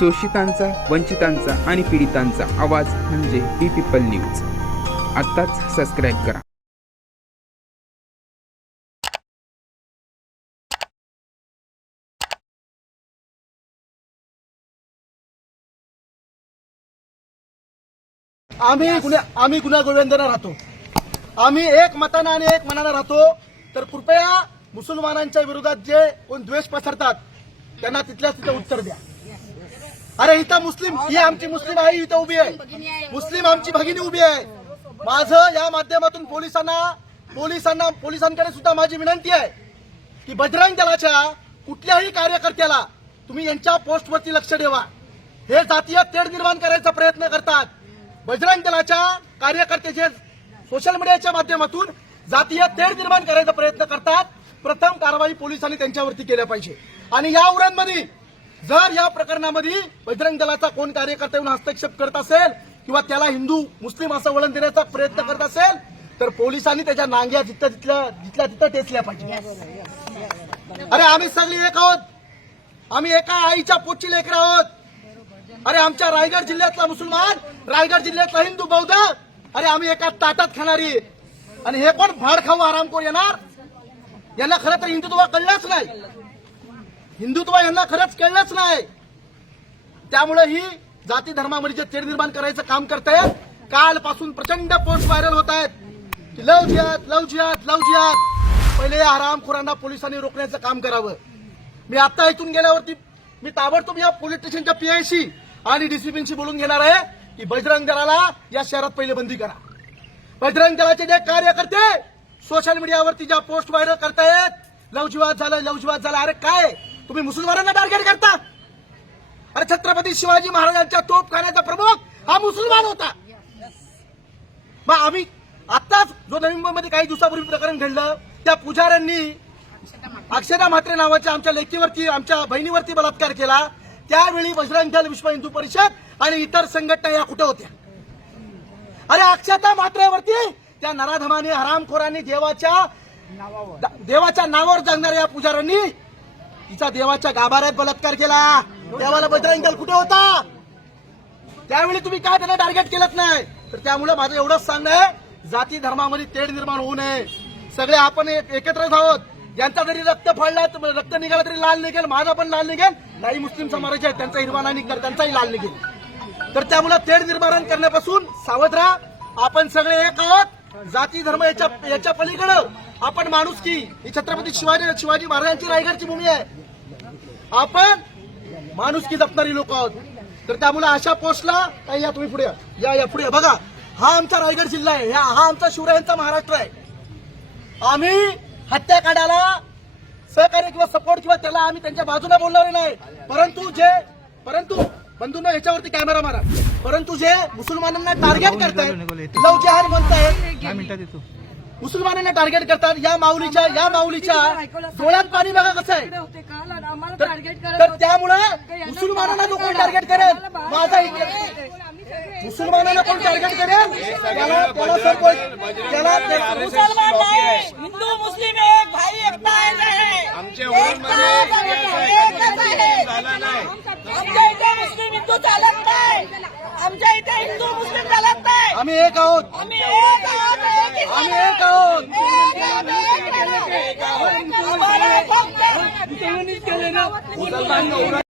शोषितांचा वंचितांचा आणि पीडितांचा आवाज म्हणजे बी पीपल न्यूज. आत्ताच सबस्क्राईब करा. आम्ही गुन्हे आम्ही गुन्हा गोविंदाने राहतो. आम्ही एक मतानं आणि एक मनानं राहतो. तर कृपया मुसलमानांच्या विरोधात जे कोण द्वेष पसरतात त्यांना तिथल्या तिथे उत्तर द्या. अरे इथं मुस्लिम ही आमची मुस्लिम आई इथं उभी आहे. मुस्लिम आमची भगिनी उभी आहे. माझं या माध्यमातून पोलिसांना पोलिसांना पोलिसांकडे सुद्धा माझी विनंती आहे की बजरंग दलाच्या कुठल्याही कार्यकर्त्याला तुम्ही यांच्या पोस्टवरती लक्ष ठेवा. हे जातीय तेढ निर्माण करायचा प्रयत्न करतात. बजरंग दलाच्या कार्यकर्ते जे सोशल मीडियाच्या माध्यमातून जातीय तेढ निर्माण करायचा प्रयत्न करतात प्रथम कारवाई पोलिसांनी त्यांच्यावरती केल्या पाहिजे. आणि या उरांमध्ये जर या प्रकरणामध्ये बजरंग दलाचा कोण कार्यकर्ता येऊन हस्तक्षेप करत असेल किंवा त्याला हिंदू मुस्लिम असं वळण देण्याचा प्रयत्न करत असेल तर पोलिसांनी त्याच्या नांग्या जिथं तिथल्या जिथल्या तिथं टेचल्या पाहिजे. अरे आम्ही सगळे एक आहोत. आम्ही एका आईच्या पोटची लेकर आहोत. अरे आमच्या रायगड जिल्ह्यातला मुसलमान रायगड जिल्ह्यातला हिंदू बौद्ध अरे आम्ही एका ताटात खाणारी. आणि हे पण भाड खाऊ आरामखोर येणार? यांना खरं तर हिंदुत्व कळलंच नाही. हिंदुत्व यांना खरंच कळलंच नाही. त्यामुळे ही जाती धर्मामध्ये जे तेढ निर्माण करायचं काम करतायत कालपासून प्रचंड पोस्ट व्हायरल होत आहेत की लव जिहाद लव जिहाद लव जिहाद. पहिले या हरामखोरांना पोलिसांनी रोखण्याचं काम करावं. मी आता इथून गेल्यावरती मी ताबडतोब या पोलीस स्टेशनच्या पीआयसी आणि डीसीपीशी बोलून घेणार आहे की बजरंग दलाला या शहरात पहिले बंदी करा. बजरंग दलाचे जे कार्यकर्ते सोशल मीडियावरती ज्या पोस्ट व्हायरल करतायत लवजीवाद झालं लवजीवाद झाला अरे काय? तुम्ही मुसलमानांना टार्गेट करता. अरे छत्रपती शिवाजी महाराजांच्या तोपखान्याचा प्रमुख हा मुसलमान होता. मग आम्ही आताच जो नवी मुंबईमध्ये काही दिवसापूर्वी प्रकरण घडलं त्या पुजाऱ्यांनी अक्षता म्हात्रे नावाच्या आमच्या लेकीवरती आमच्या बहिणीवरती बलात्कार केला. त्यावेळी बजरंग दल विश्व हिंदू परिषद आणि इतर संघटना या कुठे होत्या? अरे अक्षता म्हात्रेवरती त्या नराधमाने हरामखोरांनी देवाच्या देवाच्या नावावर जगणाऱ्या या पुजाऱ्यांनी तिचा देवाच्या गाभाऱ्यात बलात्कार केला. देवाला बजरंग दल कुठे होता? त्यावेळी तुम्ही काय त्यांना टार्गेट केलंच नाही. तर त्यामुळे माझं एवढंच सांगणं आहे जाती धर्मामध्ये तेढ निर्माण होऊ नये. सगळे आपण एक- एकत्रच आहोत. ज्यांचा जरी रक्त फाडला रक्त निघाला तरी लाल निघेल माझा पण लाल निघेल. नाही मुस्लिम समाजाचे आहेत त्यांचा हिरवा नाही निघणार त्यांचाही लाल निघेल. तर त्यामुळे तेढ निर्माण करण्यापासून सावध राहा. आपण सगळे एक आहोत. जाती धर्म याच्या याच्या पलीकडं आपण माणूस की. ही छत्रपती शिवाजी शिवाजी महाराजांची रायगडची भूमी आहे. आपण माणुसकी जपणारी लोक आहोत. तर त्यामुळे अशा पोस्टला काही या तुम्ही पुढे या. या पुढे बघा हा आमचा रायगड जिल्हा आहे. हा हा आमचा शिवरायांचा महाराष्ट्र आहे. आम्ही हत्याकांडाला सहकार्य किंवा सपोर्ट किंवा त्याला आम्ही त्यांच्या बाजूला बोलणार नाही. परंतु जे परंतु बंधूंनो ह्याच्यावरती कॅमेरा मारा. परंतु जे मुसलमानांना टार्गेट करतायत लव जहार म्हणतायत मुसलमानांना टार्गेट करतात. या माऊलीच्या या माऊलीच्या डोळ्यात पाणी बघा कसं आहे. तर. त्यामुळे मुसलमानांना जो कोण टार्गेट करेल माझा मुसलमानांना कोण टार्गेट करेल? त्याला त्याला सपोर्ट त्याला ते- मुसलमान नाही हिंदू मुस्लिम एक भाई एकता आहे. आमच्या एकता वडीलमध्ये आहे, एकच आहे. आमच्या इथे मुस्लिम हिंदू चालत नाही. आमच्या इथे हिंदू मुस्लिम चालत नाही. आम्ही एक आहोत. आम्ही एक आहोत, ही आम्ही. एक 我在搬呀